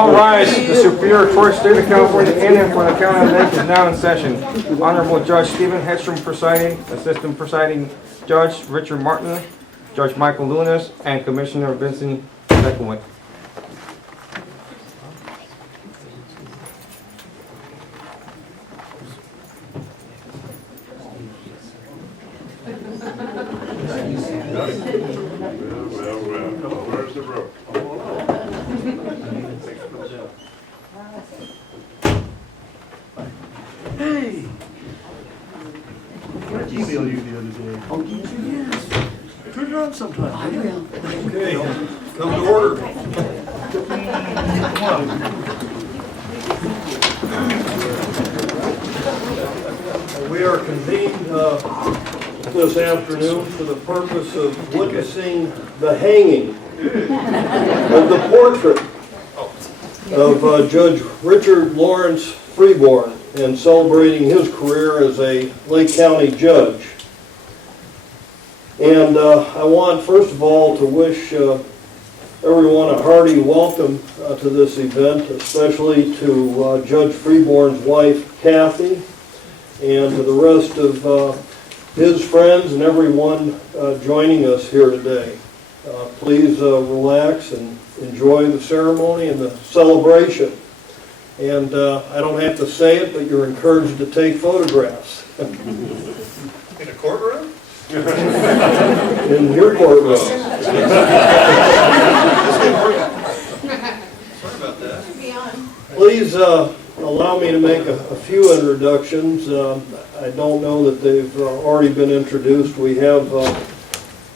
All rise. The Superior Court, State of California, and for the County of Lake is now in session. Honorable Judge Stephen Hedstrom presiding, Assistant Presiding Judge Richard Martin, Judge Michael Lunas, and Commissioner Vincent Beckowitz. Where's the rope? Hey! I emailed you the other day. Oh, did you? Yes. Turn it on sometime. I will. Okay, come to order. We are convened this afternoon for the purpose of witnessing the hanging of the portrait of Judge Richard Lawrence Freeborn and celebrating his career as a Lake County judge. And I want, first of all, to wish everyone a hearty welcome to this event, especially to Judge Freeborn's wife, Kathy, and to the rest of his friends and everyone joining us here today. Please relax and enjoy the ceremony and the celebration. And I don't have to say it, but you're encouraged to take photographs. In a courtroom? In your courtroom. Sorry about that. Please allow me to make a few introductions. I don't know that they've already been introduced. We have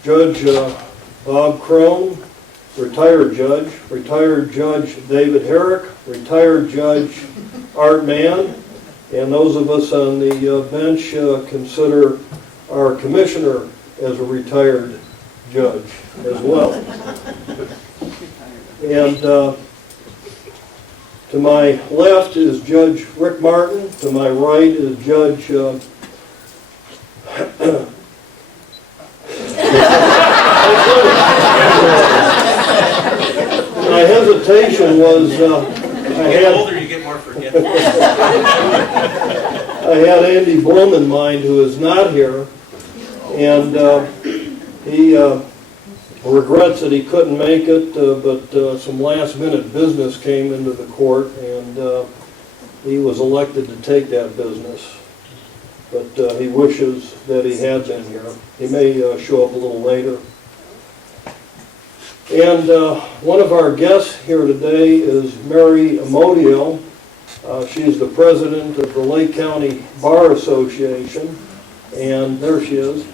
Judge Bob Crone, retired Judge David Herrick, retired Judge Art Mann, and those of us on the bench consider our commissioner as a retired judge as well. And to my left is Judge Rick Martin. To my right is Judge my hesitation was older, you get more forgetful. I had Andy Blum in mind, who is not here, and he regrets that he couldn't make it, but some last-minute business came into the court, and he was elected to take that business. But he wishes that he had been here. He may show up a little later. And one of our guests here today is Mary Amodio. She is the president of the Lake County Bar Association, and there she is.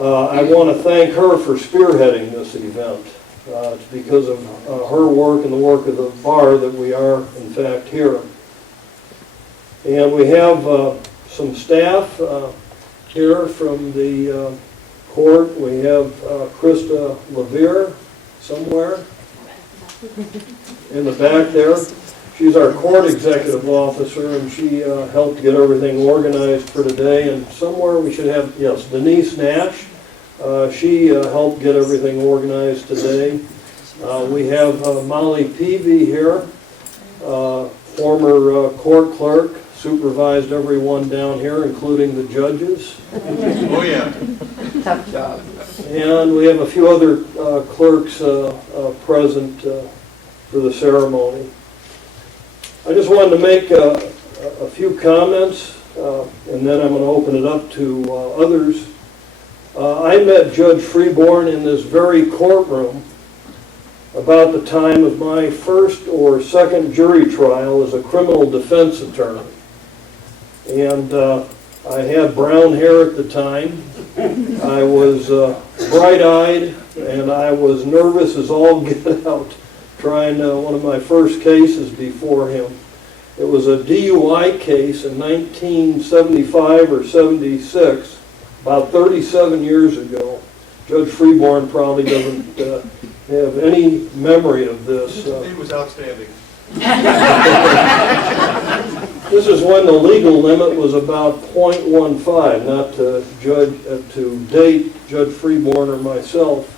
I want to thank her for spearheading this event. It's because of her work and the work of the bar that we are, in fact, here. And we have some staff here from the court. We have Krista Levere somewhere in the back there. She's our court executive officer, and she helped get everything organized for today. And somewhere we should have, yes, Denise Nash. She helped get everything organized today. We have Molly Peavy here, former court clerk, supervised everyone down here, including the judges. Oh, yeah. Tough job. And we have a few other clerks present for the ceremony. I just wanted to make a few comments, and then I'm going to open it up to others. I met Judge Freeborn in this very courtroom about the time of my first or second jury trial as a criminal defense attorney. And I had brown hair at the time. I was bright-eyed, and I was nervous as all get out trying one of my first cases before him. It was a DUI case in 1975 or 76, about 37 years ago. Judge Freeborn probably doesn't have any memory of this. He was outstanding. This is when the legal limit was about .15, not to date Judge Freeborn or myself.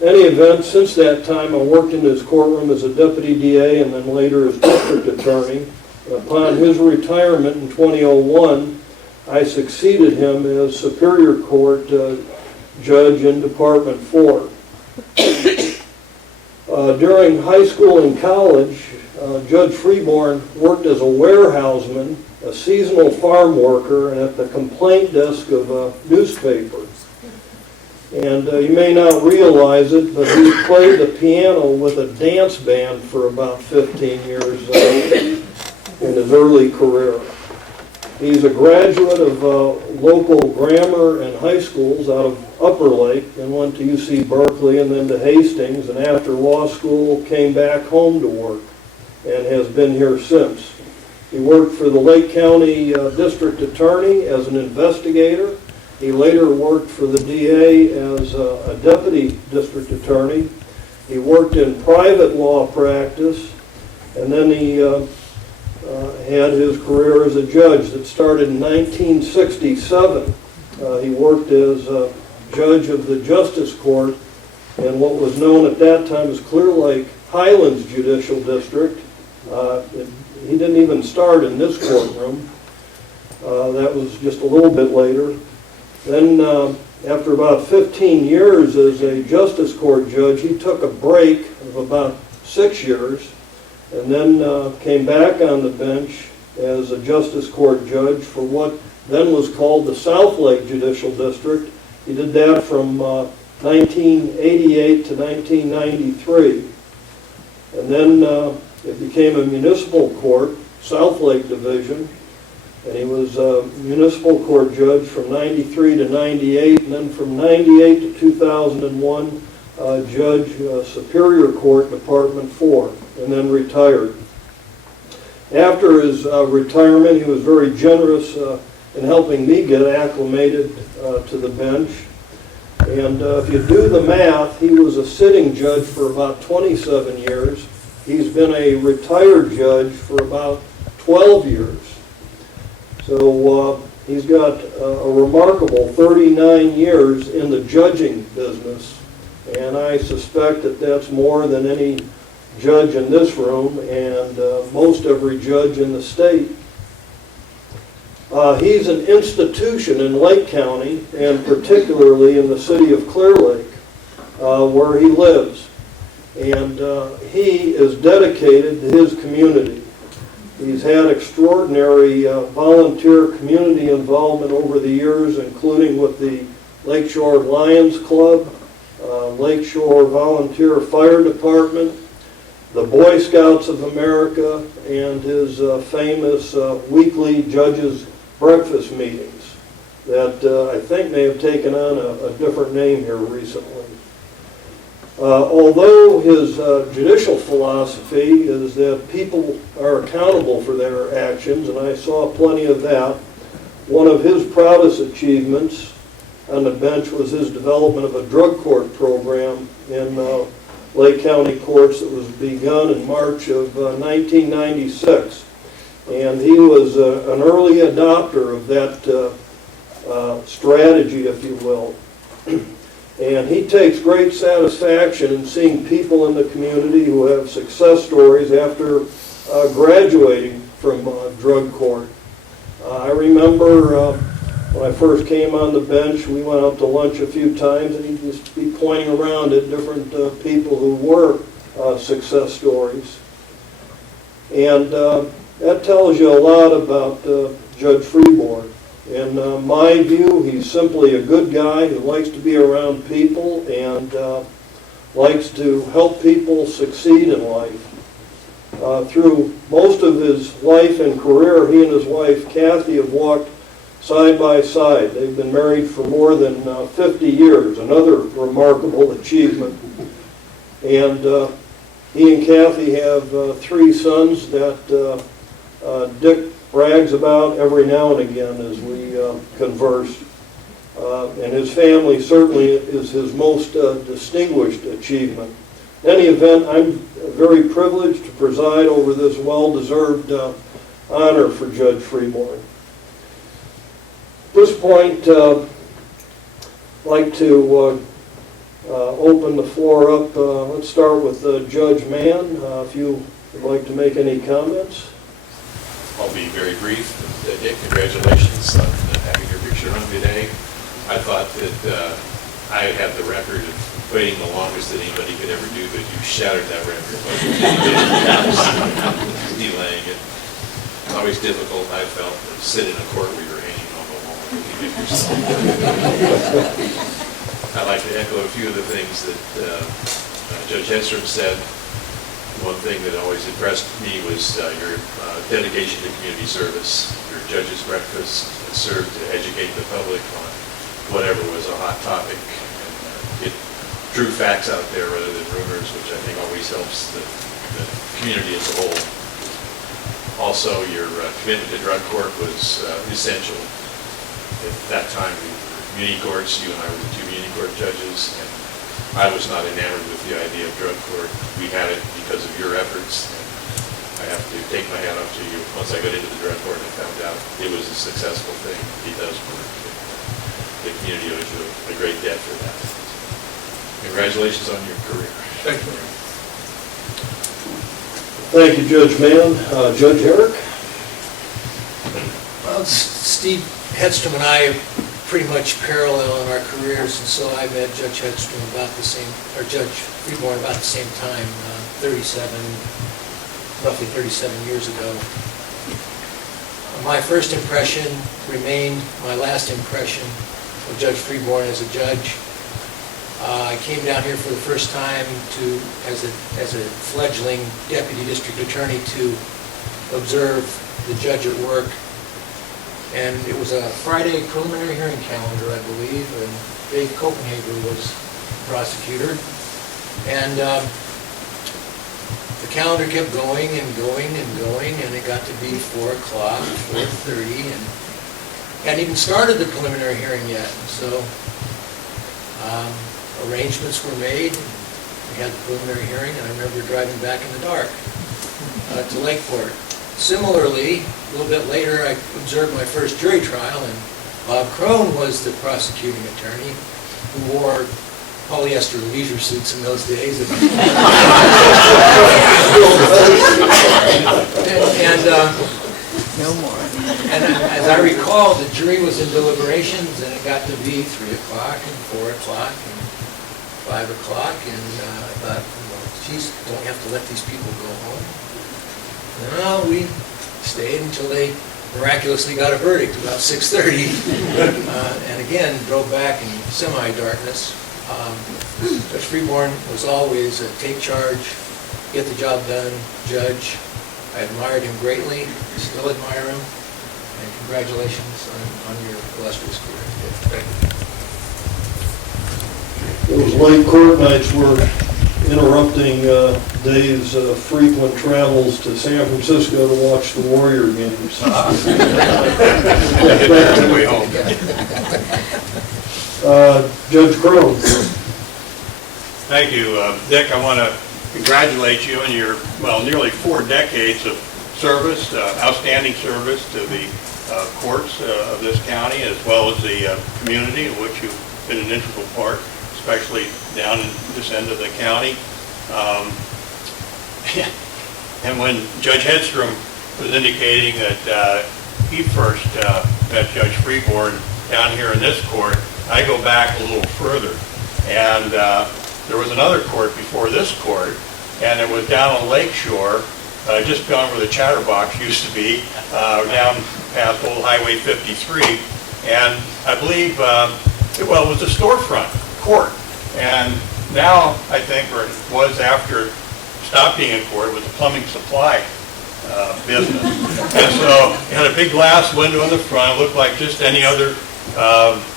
In any event, since that time, I worked in his courtroom as a deputy DA and then later as district attorney. Upon his retirement in 2001, I succeeded him as Superior Court Judge in Department 4. During high school and college, Judge Freeborn worked as a warehouseman, a seasonal farm worker, and at the complaint desk of a newspaper. And you may not realize it, but he played the piano with a dance band for about 15 years in his early career. He's a graduate of local grammar and high schools out of Upper Lake and went to UC Berkeley and then to Hastings, and after law school came back home to work and has been here since. He worked for the Lake County District Attorney as an investigator. He later worked for the DA as a deputy district attorney. He worked in private law practice, and then he had his career as a judge that started in 1967. He worked as a judge of the Justice Court in what was known at that time as Clearlake Highlands Judicial District. He didn't even start in this courtroom. That was just a little bit later. Then after about 15 years as a Justice Court judge, he took a break of about 6 years and then came back on the bench as a Justice Court judge for what then was called the South Lake Judicial District. He did that from 1988 to 1993. And then it became a municipal court, South Lake Division, and he was a municipal court judge from 93 to 98, and then from 98 to 2001, judge Superior Court, Department 4, and then retired. After his retirement, he was very generous in helping me get acclimated to the bench. And if you do the math, he was a sitting judge for about 27 years. He's been a retired judge for about 12 years. So he's got a remarkable 39 years in the judging business, and I suspect that that's more than any judge in this room and most every judge in the state. He's an institution in Lake County, and particularly in the city of Clearlake, where he lives. And he is dedicated to his community. He's had extraordinary volunteer community involvement over the years, including with the Lakeshore Lions Club, Lakeshore Volunteer Fire Department, the Boy Scouts of America, and his famous weekly judges' breakfast meetings that I think may have taken on a different name here recently. Although his judicial philosophy is that people are accountable for their actions, and I saw plenty of that, one of his proudest achievements on the bench was his development of a drug court program in Lake County courts that was begun in March of 1996. And he was an early adopter of that strategy, if you will. And he takes great satisfaction in seeing people in the community who have success stories after graduating from drug court. I remember when I first came on the bench, we went out to lunch a few times, and he'd just be pointing around at different people who were success stories. And that tells you a lot about Judge Freeborn. In my view, he's simply a good guy who likes to be around people and likes to help people succeed in life. Through most of his life and career, he and his wife, Kathy, have walked side by side. They've been married for more than 50 years, another remarkable achievement. And he and Kathy have 3 sons that Dick brags about every now and again as we converse. And his family certainly is his most distinguished achievement. In any event, I'm very privileged to preside over this well-deserved honor for Judge Freeborn. At this point, I'd like to open the floor up. Let's start with Judge Mann. If you would like to make any comments. I'll be very brief. Dick, congratulations on having your picture hung today. I thought that I had the record of waiting the longest that anybody could ever do, but you shattered that record by delaying it. It's always difficult, I felt, to sit in a court where you're hanging on the wall looking at yourself. I'd like to echo a few of the things that Judge Hedstrom said. One thing that always impressed me was your dedication to community service. Your judge's breakfast served to educate the public on whatever was a hot topic and get true facts out there rather than rumors, which I think always helps the community as a whole. Also, your commitment to drug court was essential. At that time, we were community courts. You and I were the two community court judges, and I was not enamored with the idea of drug court. We had it because of your efforts. And I have to take my hat off to you. Once I got into the drug court, I found out it was a successful thing. It does work. The community owes you a great debt for that. Congratulations on your career. Thank you. Thank you, Judge Mann. Judge Herrick? Well, Steve Hedstrom and I are pretty much parallel in our careers, and so I met Judge Hedstrom about the same, or Judge Freeborn about the same time, roughly 37 years ago. My first impression remained my last impression of Judge Freeborn as a judge. I came down here for the first time as a fledgling deputy district attorney to observe the judge at work. And it was a Friday preliminary hearing calendar, I believe, and Dave Copenhagen was prosecutor. And the calendar kept going and going and going, and it got to be 4 o'clock, 4:30, and hadn't even started the preliminary hearing yet. So arrangements were made. We had the preliminary hearing, and I remember driving back in the dark to Lakeport. Similarly, a little bit later, I observed my first jury trial, and Bob Crone was the prosecuting attorney who wore polyester leisure suits in those days. No more. And as I recall, the jury was in deliberations, and it got to be 3 o'clock and 4 o'clock and 5 o'clock, and I thought, well, geez, don't we have to let these people go home? No, we stayed until they miraculously got a verdict about 6:30, and again drove back in semi-darkness. Judge Freeborn was always a take charge, get the job done judge. I admired him greatly, still admire him, and congratulations on your illustrious career. Thank you. Those late court nights were interrupting Dave's frequent travels to San Francisco to watch the Warrior games. Way home. Judge Crone. Thank you. Dick, I want to congratulate you on your, nearly 4 decades of service, outstanding service to the courts of this county, as well as the community, of which you've been an integral part, especially down in this end of the county. And when Judge Hedstrom was indicating that he first met Judge Freeborn down here in this court, I go back a little further. And there was another court before this court, and it was down on Lake Shore, just beyond where the Chatterbox used to be, down past Old Highway 53. And I believe, it was a storefront court. And now, I think, or it was after it stopped being a court, it was a plumbing supply business. And so it had a big glass window in the front. It looked like just any other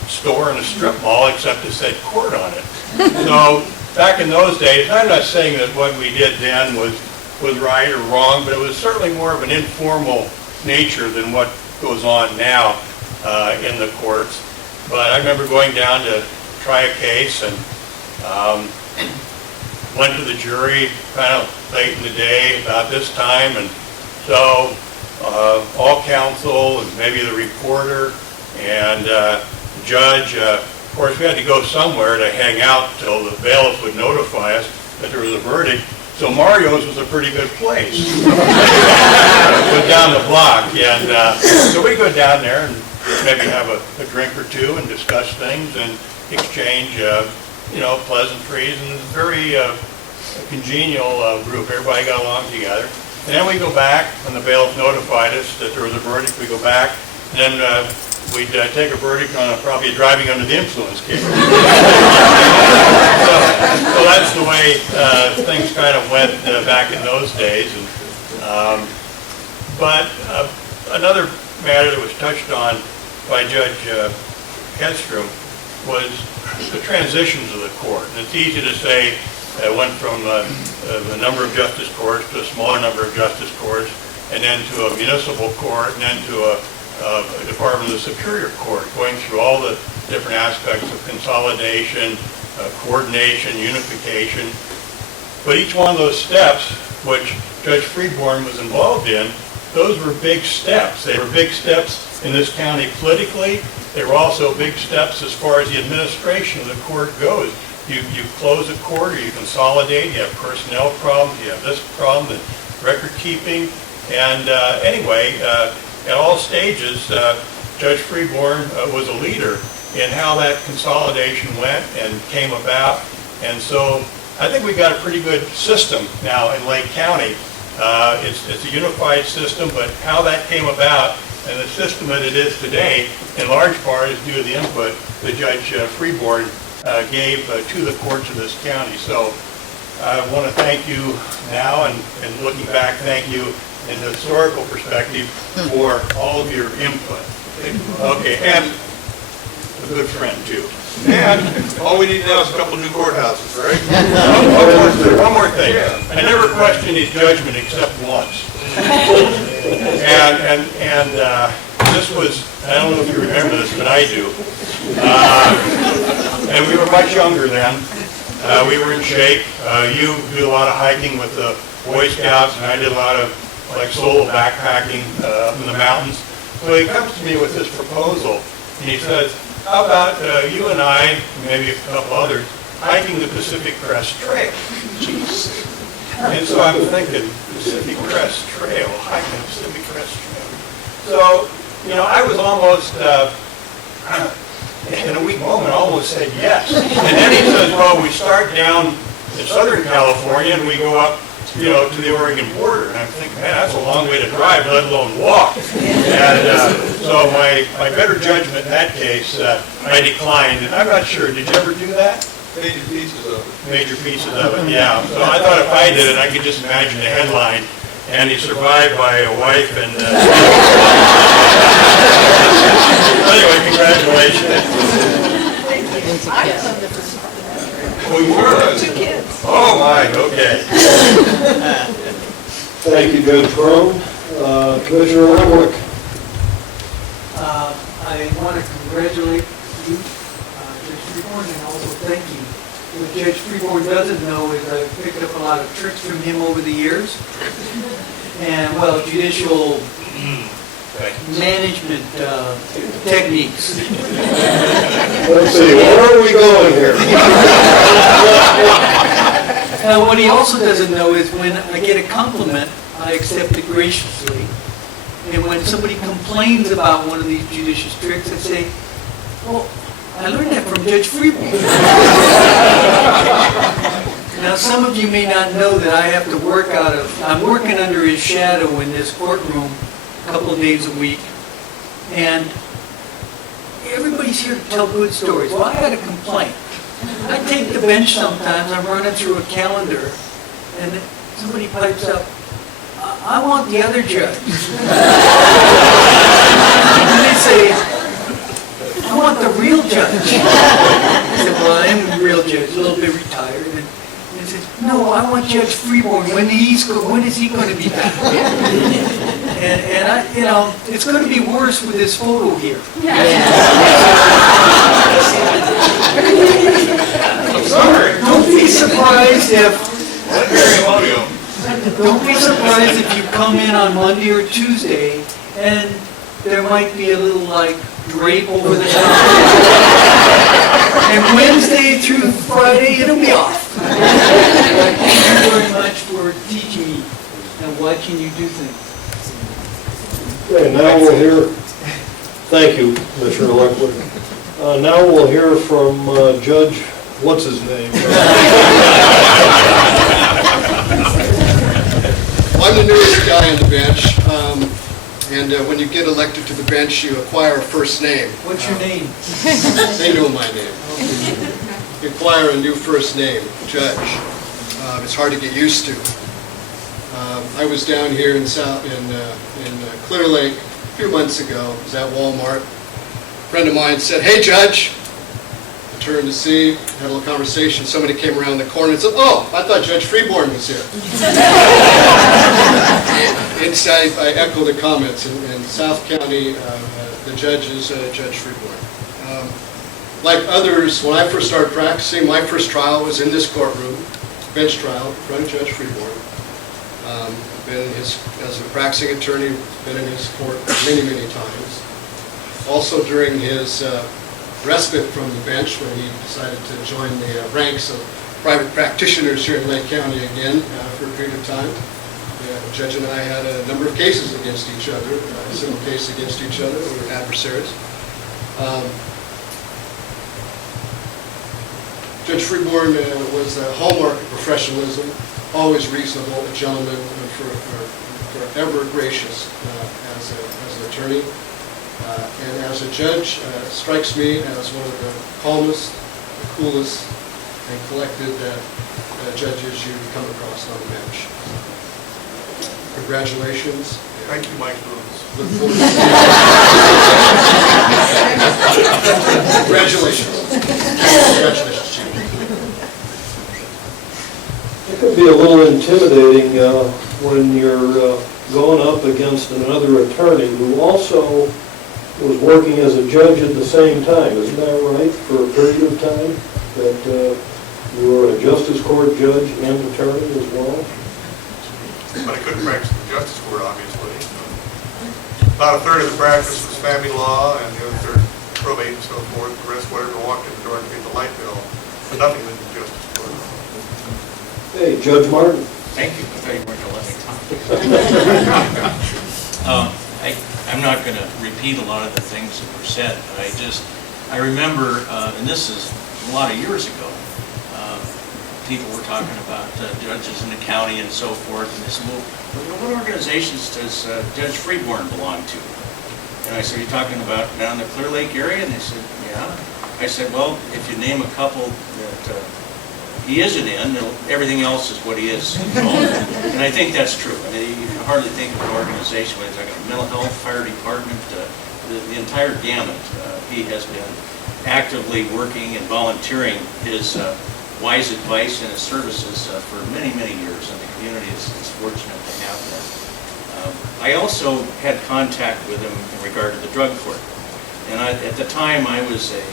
store in a strip mall, except it said court on it. So back in those days, I'm not saying that what we did then was right or wrong, but it was certainly more of an informal nature than what goes on now in the courts. But I remember going down to try a case and went to the jury kind of late in the day about this time, and so all counsel and maybe the reporter and the judge Of course, we had to go somewhere to hang out till the bailiff would notify us that there was a verdict. So Mario's was a pretty good place. Went down the block, and so we go down there and maybe have a drink or two and discuss things and exchange, pleasantries, and very congenial group. Everybody got along together. And then we go back, when the bailiff notified us that there was a verdict, we go back, and then we'd take a verdict on probably a driving under the influence case. So that's the way things kind of went back in those days. But another matter that was touched on by Judge Hedstrom was the transitions of the court. And it's easy to say it went from a number of justice courts to a smaller number of justice courts, and then to a municipal court, and then to a Department of the Superior Court, going through all the different aspects of consolidation, coordination, unification. But each one of those steps, which Judge Freeborn was involved in, those were big steps. They were big steps in this county politically. They were also big steps as far as the administration of the court goes. You close a court, or you consolidate, you have personnel problems, you have this problem, and record keeping. And anyway, at all stages, Judge Freeborn was a leader in how that consolidation went and came about. And so I think we've got a pretty good system now in Lake County. It's a unified system, but how that came about and the system that it is today, in large part, is due to the input that Judge Freeborn gave to the courts of this county. So I want to thank you now, and looking back, thank you in the historical perspective for all of your input. Okay, and a good friend too. And all we need now is a couple new courthouses, right? One more thing. I never questioned his judgment except once. And this was, I don't know if you remember this, but I do. And we were much younger then. We were in shape. You did a lot of hiking with the Boy Scouts, and I did a lot of solo backpacking up in the mountains. So he comes to me with this proposal, and he says, how about you and I, maybe a couple others, hiking the Pacific Crest Trail? Jeez. And so I'm thinking, Pacific Crest Trail, hiking the Pacific Crest Trail. So, I was almost, in a weak moment, I almost said yes. And then he says, well, we start down in Southern California and we go up, to the Oregon border. And I'm thinking, man, that's a long way to drive, let alone walk. And so my better judgment in that case, I declined. And I'm not sure, did you ever do that? Major pieces of it. Major pieces of it, yeah. So I thought if I did it, I could just imagine the headline, and he survived by a wife and... Anyway, congratulations. Oh, you were? 2 kids. Oh, my, okay. Thank you, Judge Crone. Commissioner Lemwick. I want to congratulate you, Judge Freeborn, and also thank you. What Judge Freeborn doesn't know is I've picked up a lot of tricks from him over the years. And, judicial management techniques. Let's see, where are we going here? Now, what he also doesn't know is when I get a compliment, I accept it graciously. And when somebody complains about one of these judicious tricks, I say, well, I learned that from Judge Freeborn. Now, some of you may not know that I have to work I'm working under his shadow in this courtroom a couple of days a week. And everybody's here to tell good stories. Well, I had a complaint. I take the bench sometimes, I'm running through a calendar, and somebody pipes up, I want the other judge. And they say, I want the real judge. I said, well, I am the real judge, a little bit retired. And they said, no, I want Judge Freeborn. When is he going to be back? And I, it's going to be worse with this photo here. I'm sorry. Don't be surprised if Very Don't be surprised if you come in on Monday or Tuesday and there might be a little like drape over the top. And Wednesday through Friday, it'll be off. Thank you very much for teaching me and watching you do things. Okay, now we'll hear, thank you, Commissioner Leckwood. Now we'll hear from Judge, what's his name? I'm the newest guy on the bench, and when you get elected to the bench, you acquire a first name. What's your name? They know my name. You acquire a new first name, Judge. It's hard to get used to. I was down here in Clearlake a few months ago. I was at Walmart. A friend of mine said, "Hey, Judge." I turned to see, had a little conversation. Somebody came around the corner and said, "Oh, I thought Judge Freeborn was here." I echo the comments. In South County, the judge is Judge Freeborn. Like others, when I first started practicing, my first trial was in this courtroom, bench trial, in front of Judge Freeborn. Been in his, as a practicing attorney, been in his court many, many times. Also during his respite from the bench when he decided to join the ranks of private practitioners here in Lake County again for a period of time. The judge and I had a number of cases against each other, a civil case against each other. We were adversaries. Judge Freeborn was a hallmark of professionalism, always reasonable, a gentleman, and forever gracious as an attorney. And as a judge, strikes me as one of the calmest, the coolest, and collected judges you come across on the bench. Congratulations. Thank you, Mike Lewis. Look forward to Congratulations. Congratulations, Chief. It could be a little intimidating when you're going up against another attorney who also was working as a judge at the same time. Isn't that right? For a period of time that you were a justice court judge and attorney as well? But I couldn't practice in the justice court, obviously. About a third of the practice was family law, and the other third probate and so forth. The rest, whatever walked in the door to pay the light bill, but nothing in the justice court. Hey, Judge Martin. Thank you. I thought you weren't going to let me talk. I'm not going to repeat a lot of the things that were said, but I remember, and this is a lot of years ago, people were talking about judges in the county and so forth, and they said, well, what organizations does Judge Freeborn belong to? And I said, are you talking about down in the Clearlake area? And they said, yeah. I said, well, if you name a couple that he isn't in, everything else is what he is. And I think that's true. I mean, you can hardly think of an organization, whether you're talking about mental health, fire department, the entire gamut. He has been actively working and volunteering his wise advice and his services for many, many years, and the community is fortunate to have that. I also had contact with him in regard to the drug court. And at the time, I was a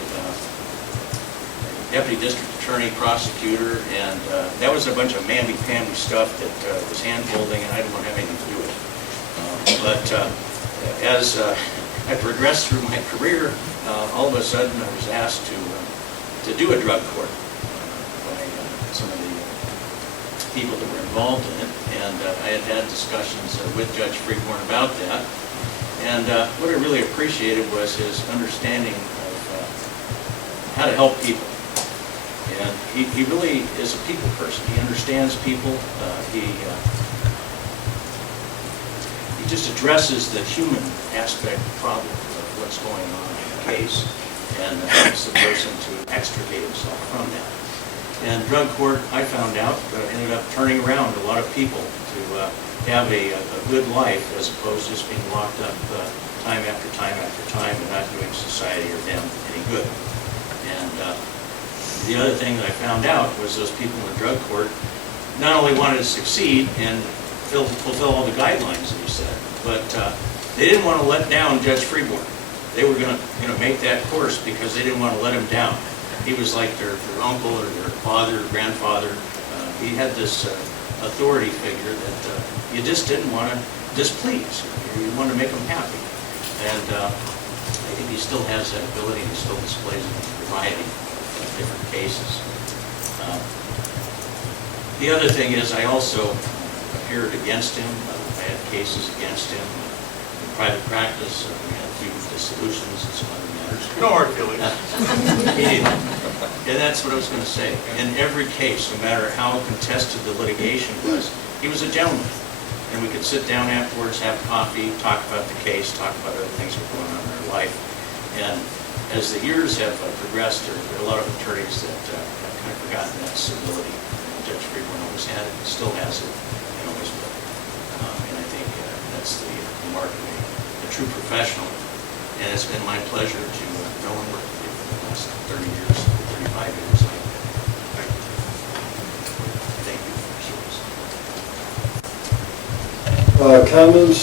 deputy district attorney, prosecutor, and that was a bunch of mamby-pamby stuff that was hand-holding, and I didn't want to have anything to do with it. But as I progressed through my career, all of a sudden I was asked to do a drug court by some of the people that were involved in it, and I had had discussions with Judge Freeborn about that. And what I really appreciated was his understanding of how to help people. And he really is a people person. He understands people. He just addresses the human aspect problem of what's going on in the case and helps the person to extricate himself from that. And drug court, I found out, ended up turning around a lot of people to have a good life as opposed to just being locked up time after time after time and not doing society or them any good. And the other thing that I found out was those people in the drug court not only wanted to succeed and fulfill all the guidelines that he said, but they didn't want to let down Judge Freeborn. They were going to make that course because they didn't want to let him down. He was like their uncle or their father or grandfather. He had this authority figure that you just didn't want to displease. You wanted to make them happy. And I think he still has that ability, he still displays a variety of different cases. The other thing is I also appeared against him. I had cases against him. In private practice, we had a few dissolutions and some other matters. No hard feelings. And that's what I was going to say. In every case, no matter how contested the litigation was, he was a gentleman. And we could sit down afterwards, have coffee, talk about the case, talk about other things that were going on in our life. And as the years have progressed, there are a lot of attorneys that have kind of forgotten that civility. Judge Freeborn always had it, still has it, and always will. And I think that's the mark of a true professional. And it's been my pleasure to know and work with you for the last 30 years, 35 years. Thank you for your service. Comments,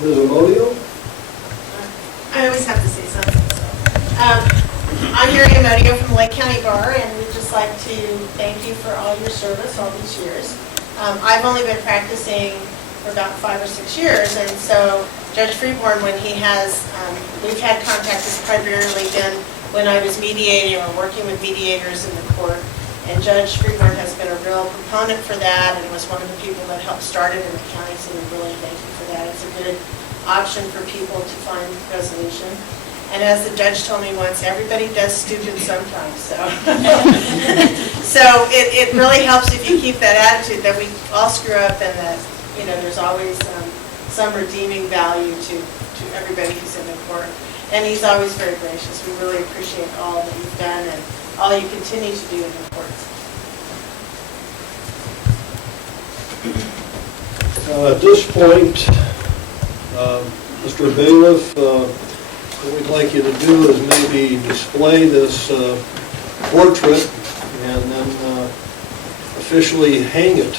Ms. Amodio? I always have to say something. I'm Mary Amodio from Lake County Bar, and we'd just like to thank you for all your service all these years. I've only been practicing for about 5 or 6 years, and so Judge Freeborn, when he has, we've had contact, has primarily been when I was mediating or working with mediators in the court. And Judge Freeborn has been a real proponent for that and was one of the people that helped start it in the county, so we really thank you for that. It's a good option for people to find resolution. And as the judge told me once, everybody does stupid sometimes, so. So it really helps if you keep that attitude that we all screw up and that, you know, there's always some redeeming value to everybody who's in the court. And he's always very gracious. We really appreciate all that you've done and all you continue to do in the courts. At this point, Mr. Bailiff, what we'd like you to do is maybe display this portrait and then officially hang it.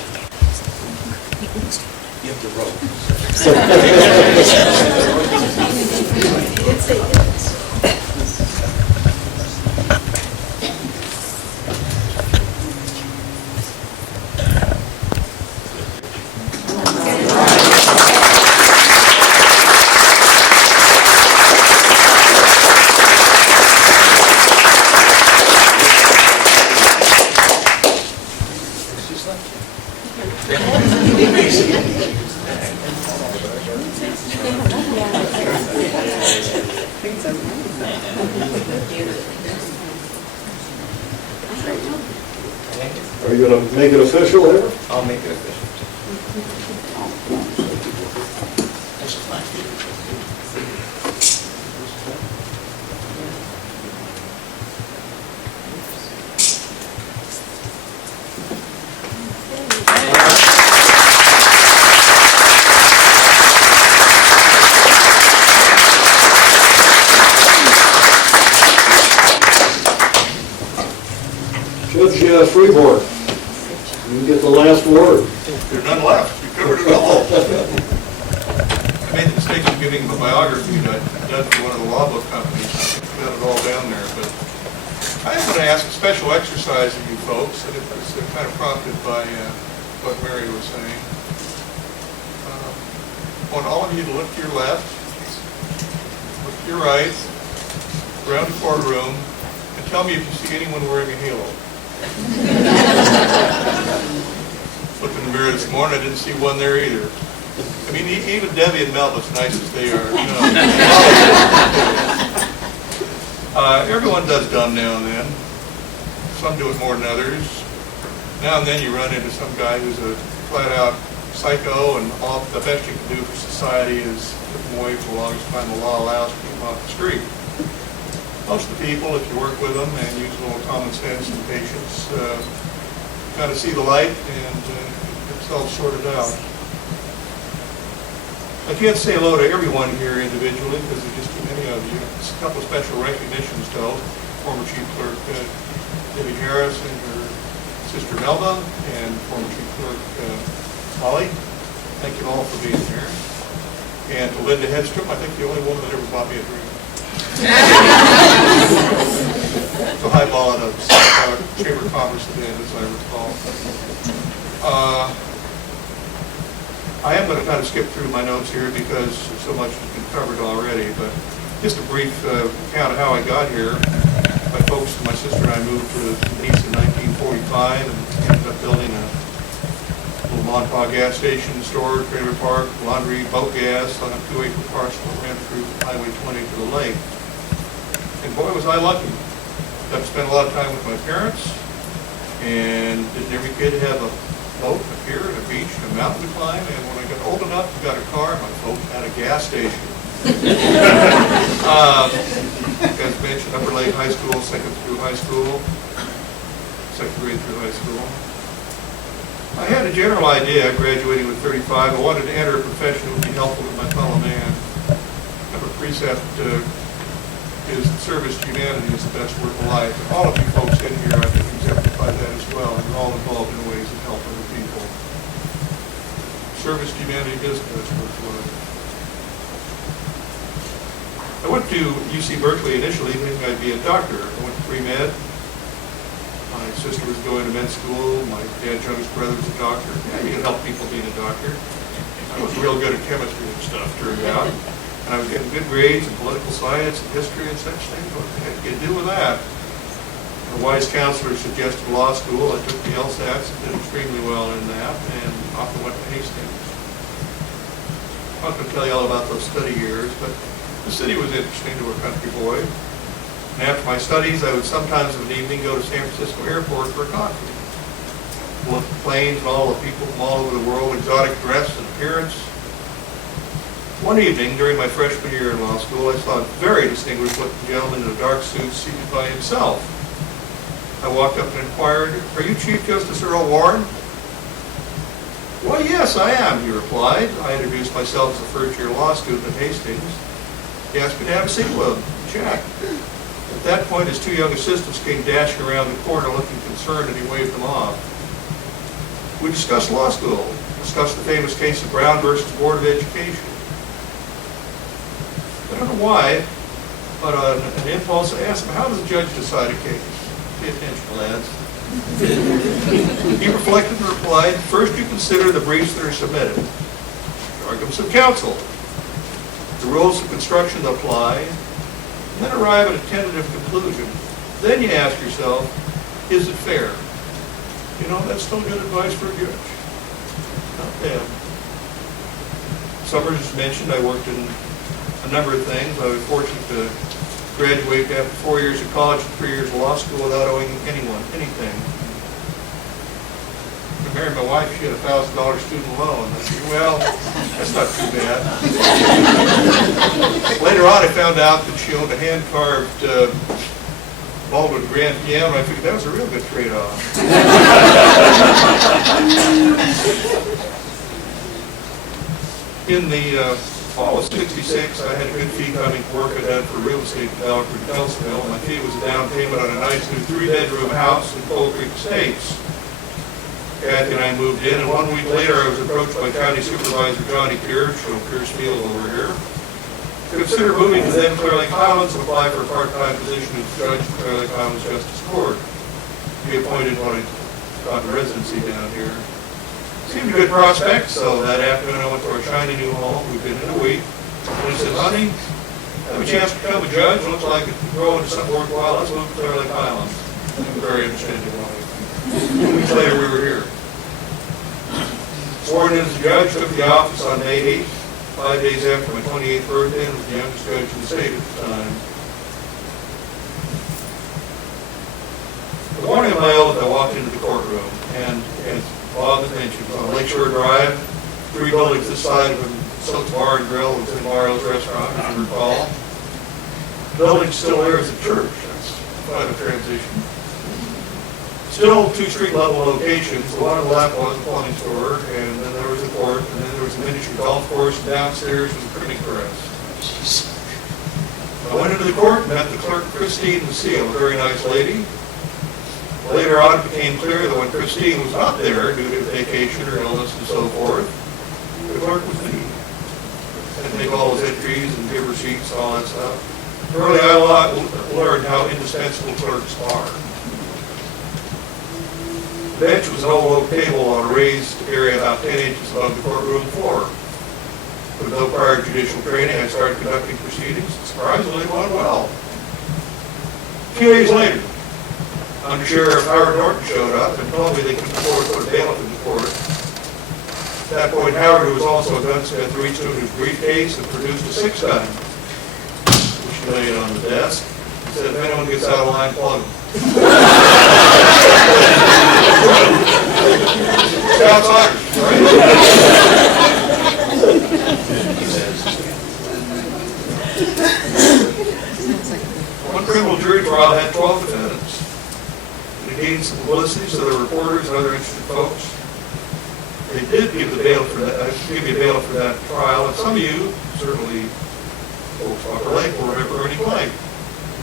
You have to roll. Are you going to make it official here? I'll make it official. Judge Freeborn, you get the last word. There's none left. You covered it all. I made the mistake of giving him a biography that I'd done for one of the law book companies. I got it all down there. But I am going to ask a special exercise of you folks, and it was kind of prompted by what Mary was saying. I want all of you to look to your left, look to your right, around the courtroom, and tell me if you see anyone wearing a halo. Looked in the mirror this morning, I didn't see one there either. I mean, even Debbie and Mel, as nice as they are, you know. Everyone does dumb now and then. Some do it more than others. Now and then you run into some guy who's a flat-out psycho, and all the best you can do for society is keep them away for the longest time the law allows to keep them off the street. Most of the people, if you work with them and use a little common sense and patience, kind of see the light and it's all sorted out. I can't say hello to everyone here individually because there's just too many of you. There's a couple of special recognitions though. Former Chief Clerk Debbie Harris and her sister Melba, and former Chief Clerk Holly. Thank you all for being here. And to Linda Hedstrom, I think the only woman that ever bought me a drink. It's a highball at a Chamber of Commerce event, as I recall. I am going to kind of skip through my notes here because so much has been covered already, but just a brief account of how I got here. My folks, my sister and I moved to the east in 1945 and ended up building a little Montauk gas station, store, trailer park, laundry, boat gas on a 2-acre parcel that ran through Highway 20 to the lake. And boy, was I lucky. Got to spend a lot of time with my parents, and didn't every kid have a boat, a pier, and a beach, and a mountain to climb? And when I got old enough and got a car, my boat had a gas station. As mentioned, Upper Lake High School, second grade through high school. I had a general idea, graduating with 35. I wanted to enter a profession that would be helpful to my fellow man. Number precept is service to humanity is the best work of life. And all of you folks in here, I think, exemplify that as well. And you're all involved in ways of helping other people. Service to humanity is the best work of life. I went to UC Berkeley initially thinking I'd be a doctor. I went to pre-med. My sister was going to med school. My dad's youngest brother was a doctor. Yeah, you can help people being a doctor. I was real good at chemistry and stuff, turned out. And I was getting good grades in political science and history and such things. What the heck do you do with that? A wise counselor suggested law school. I took the LSATs and did extremely well in that, and off I went to Hastings. I'm not going to tell you all about those study years, but the city was interesting to a country boy. And after my studies, I would sometimes of an evening go to San Francisco Airport for a coffee. Look at the planes and all the people from all over the world, exotic dress and appearance. One evening during my freshman year in law school, I saw a very distinguished looking gentleman in a dark suit seated by himself. I walked up and inquired, "Are you Chief Justice Earl Warren?" "Well, yes, I am," he replied. I introduced myself as a first-year law student at Hastings. He asked me to have a seat with him, check. At that point, his two young assistants came dashing around the corner looking concerned, and he waved them off. We discussed law school, discussed the famous case of Brown versus Board of Education. I don't know why, but on an impulse, I asked him, "How does a judge decide a case?" Pay attention, lads. He reflected and replied, "First you consider the briefs that are submitted, the arguments of counsel, the rules of construction that apply, and then arrive at a tentative conclusion. Then you ask yourself, is it fair?" You know, that's still good advice for a judge. Not bad. Summers just mentioned, I worked in a number of things. I was fortunate to graduate after 4 years of college and 3 years of law school without owing anyone anything. I married my wife, she had a $1,000 student loan. I said, well, that's not too bad. Later on, I found out that she owned a hand-carved Baldwin grand piano, and I figured that was a real good trade-off. In the fall of '66, I had a good fee coming to work I did for a real estate developer in Kelsville. My fee was a down payment on a nice new 3-bedroom house in Coal Creek Estates. Kathy and I moved in, and 1 week later I was approached by County Supervisor Johnny Pierce from Pierce Field over here to consider moving to then Clearlake Highlands and apply for a part-time position as judge for Clearlake Highlands Justice Court. Be appointed when I got the residency down here. Seemed a good prospect, so that afternoon I went to our shiny new home. We've been in a week. And he said, "Honey, I have a chance to become a judge. Looks like it could grow into something worthwhile. Let's move to Clearlake Highlands." I'm very understanding wife. 2 weeks later, we were here. Sworn in as a judge, took the office on May 8th, 5 days after my 28th birthday, and was the youngest judge in the state at the time. The morning of my oath, I walked into the courtroom, and as Bob had mentioned, on Lakeshore Drive, 3 buildings this side of him, Silk's Bar and Grill was in Mario's restaurant, if you recall. The building still there as a church. That's quite a transition. Still 2 street-level locations. The one on the left was a plumbing store, and then there was a court, and then there was a miniature golf course, and downstairs was a printing press. I went into the court and met the clerk, Christine Lucille, a very nice lady. Later on, it became clear that when Christine was not there due to vacation or illness and so forth, the clerk was me. I'd make all those entries and give receipts, all that stuff. Early I learned how indispensable clerks are. The bench was an old oak table on a raised area about 10 inches above the courtroom floor. With no prior judicial training, I started conducting proceedings. Surprisingly, it went well. A few days later, Under Sheriff Howard Norton showed up and told me they couldn't afford to put a bailiff in the court. At that point, Howard, who was also a gunsmith, reached into his briefcase and produced a 6-gun, which he laid on the desk. He said, if anyone gets out of line, plug them. Scout's Irish, right? One criminal jury trial had 12 defendants. It gained some publicity so the reporters and other interested folks. They did give me a bail for that trial, and some of you, certainly folks off the lake, were earning life.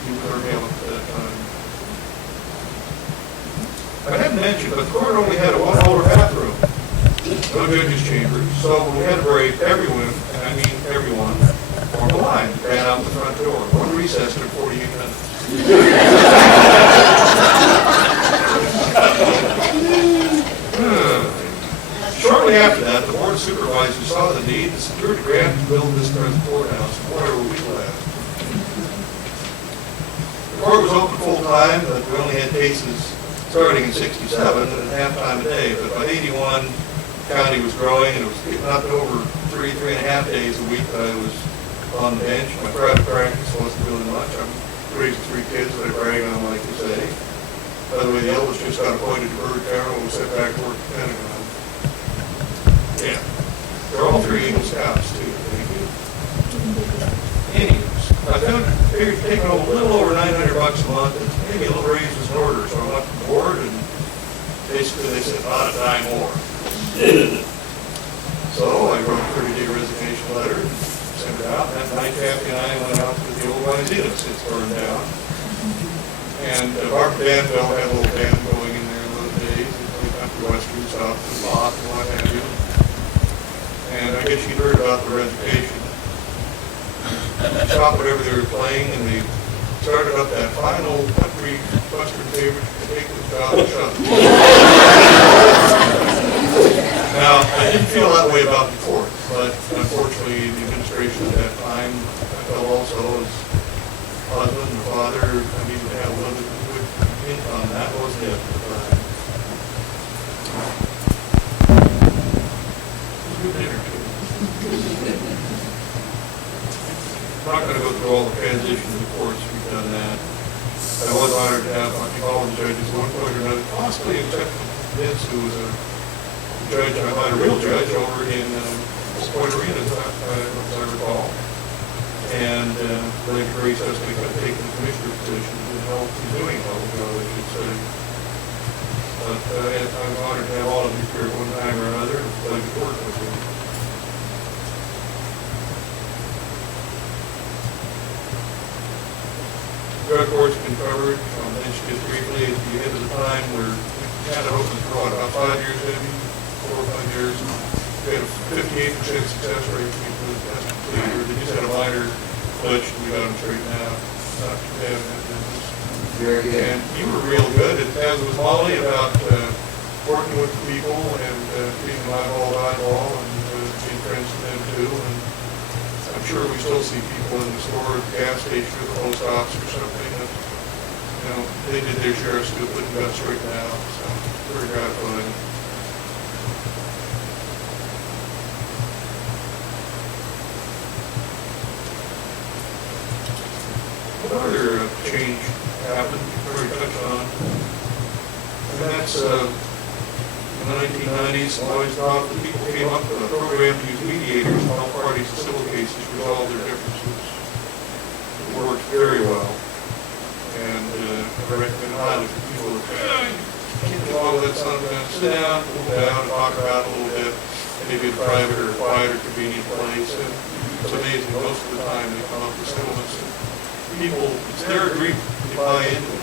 You were bail at that time. I hadn't mentioned, but the court only had a one-holder bathroom, no judge's chambers, so we had to break everyone, and I mean everyone, on the line, ran out the front door. One recess took 48 minutes. Shortly after that, the board of supervisors saw the need, the security grant to build this present courthouse, and where were we glad? The court was open full-time, but we only had cases starting in 67 and half time a day, but by 81, the county was growing, and it was getting up to over 3.5 days a week that I was on the bench. My private practice wasn't really much. I'm raising 3 kids that I brag on, like to say. By the way, the eldest just got appointed to Bird General and was sent back to work at the Pentagon. Yeah. They're all 3 Eagle Scouts, too. Thank you. Anyways, I figured taking a little over $900 a month, and maybe a little raise was in order, so I went to the board, and basically they said, about a dime more. So I wrote a 30-day resignation letter, sent it out, and that night Kathy and I went out to the old Wyzetas. It's burned down. And Barbara Danville had a little band going in there in those days. They went to Western, South, and Lot, and what have you. And I guess she'd heard about the resignation. Stopped whatever they were playing, and they started up that final country western favorite, Take the Job and Shove. Now, I didn't feel that way about the court, but unfortunately, the administration at that time, I felt also as husband and father, I needed to have a little bit of good hint on that, wasn't it, at the time? It was a good dinner, too. I'm not going to go through all the transitions of the courts, we've done that. I was honored to have, I think, all the judges, one point or another, possibly except Vince, who was a judge, I'm not a real judge, over in Point Arena, as I recall. And Lady Grace has taken the commissioner position and health, he's doing well, I should say. But I'm honored to have all of you here at one time or another, and play the court with you. Drug court's been covered. I'll mention it briefly at the end of the time. We're kind of open for about 5 years, maybe 4 or 5 years. We had a 58% success rate. People test completed. They just had a minor glitch. We got them straightened out. Not too bad in that business. Very good. And you were real good, as was Molly, about working with the people and being eyeball, and being friends with them too. And I'm sure we still see people in the store, at the gas station, or the post office or something that, you know, they did their share of stupid and got straightened out. So, very gratifying. What other change happened, very touch on? And that's, in the 1990s, I always thought that people came up with a program to use mediators to help parties in civil cases resolve their differences. It worked very well. And I recommend highly for people that can't do all that sometimes, sit down, move down, and talk about it a little bit, maybe a private or quiet or convenient place. And it's amazing, most of the time they come up with settlements. People, it's their agreement, they buy into it.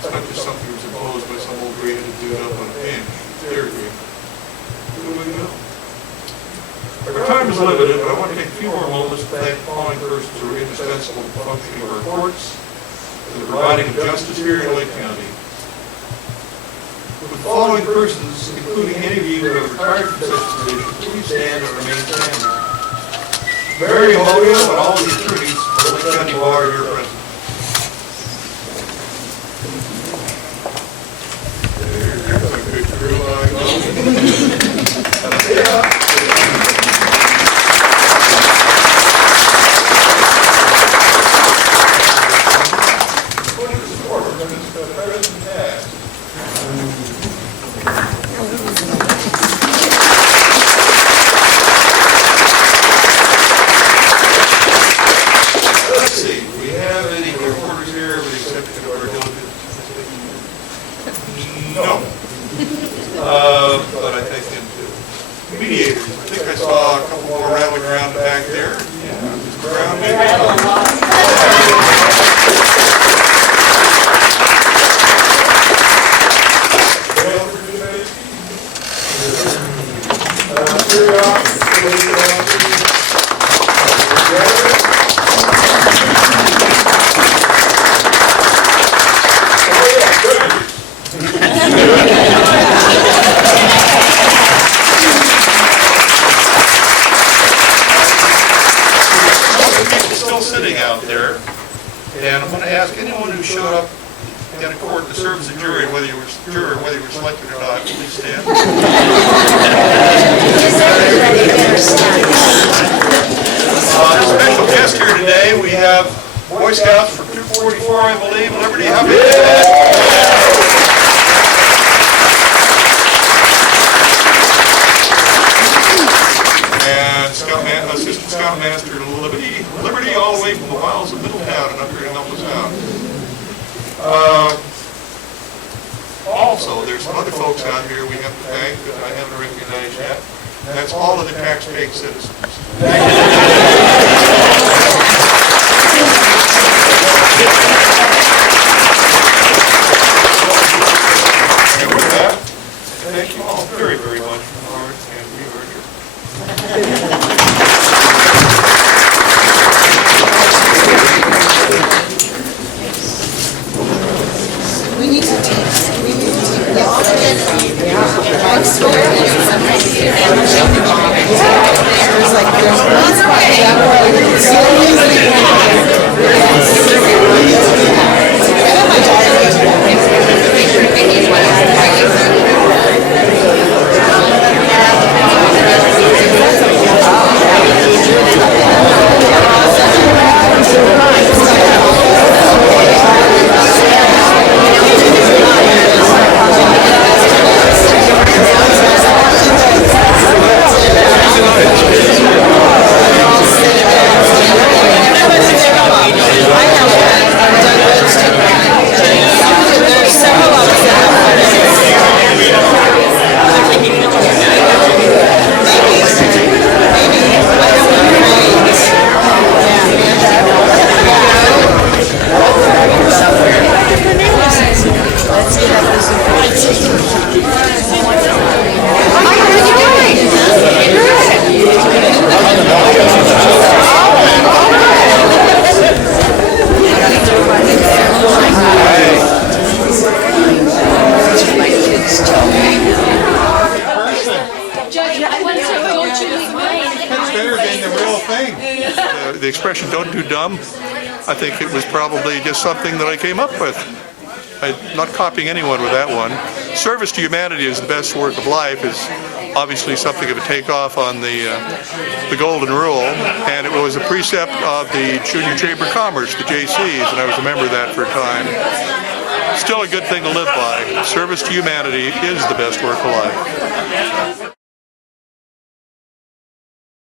It's not just something that's imposed by some old gray-headed dude up on a bench. It's their agreement. Who do we know? Our time is limited, but I want to take a few more moments to thank the following persons who are indispensable to the functioning of our courts and the providing of justice here in Lake County. With following persons, including any of you who have retired from such position, please stand and remain standing. Mary Modio and all the attorneys for the Lake County Bar are here present. There's a good crew. Let's see, we have any reporters here with the exception of our diligent? No. But I think into mediators, I think I saw a couple more rattling around back there. Yeah, around maybe. Still sitting out there, and I'm going to ask anyone who showed up in a court to serve as a jury, whether you were selected or not, please stand. A special guest here today, we have Boy Scouts for 244, I believe, Liberty. How many? And Assistant Scoutmaster Liberty, all the way from the wilds of Middletown and up here to help us out. Also, there's some other folks out here we have to thank that I haven't recognized yet. That's all of the tax-paying citizens. And with that, thank you all very, very much for your heart, and we are adjourned. The expression "don't do dumb," I think it was probably just something that I came up with. I'm not copying anyone with that one. Service to humanity is the best work of life is obviously something of a takeoff on the golden rule, and it was a precept of the Junior Chamber of Commerce, the JCs, and I was a member of that for a time. Still a good thing to live by. Service to humanity is the best work of life.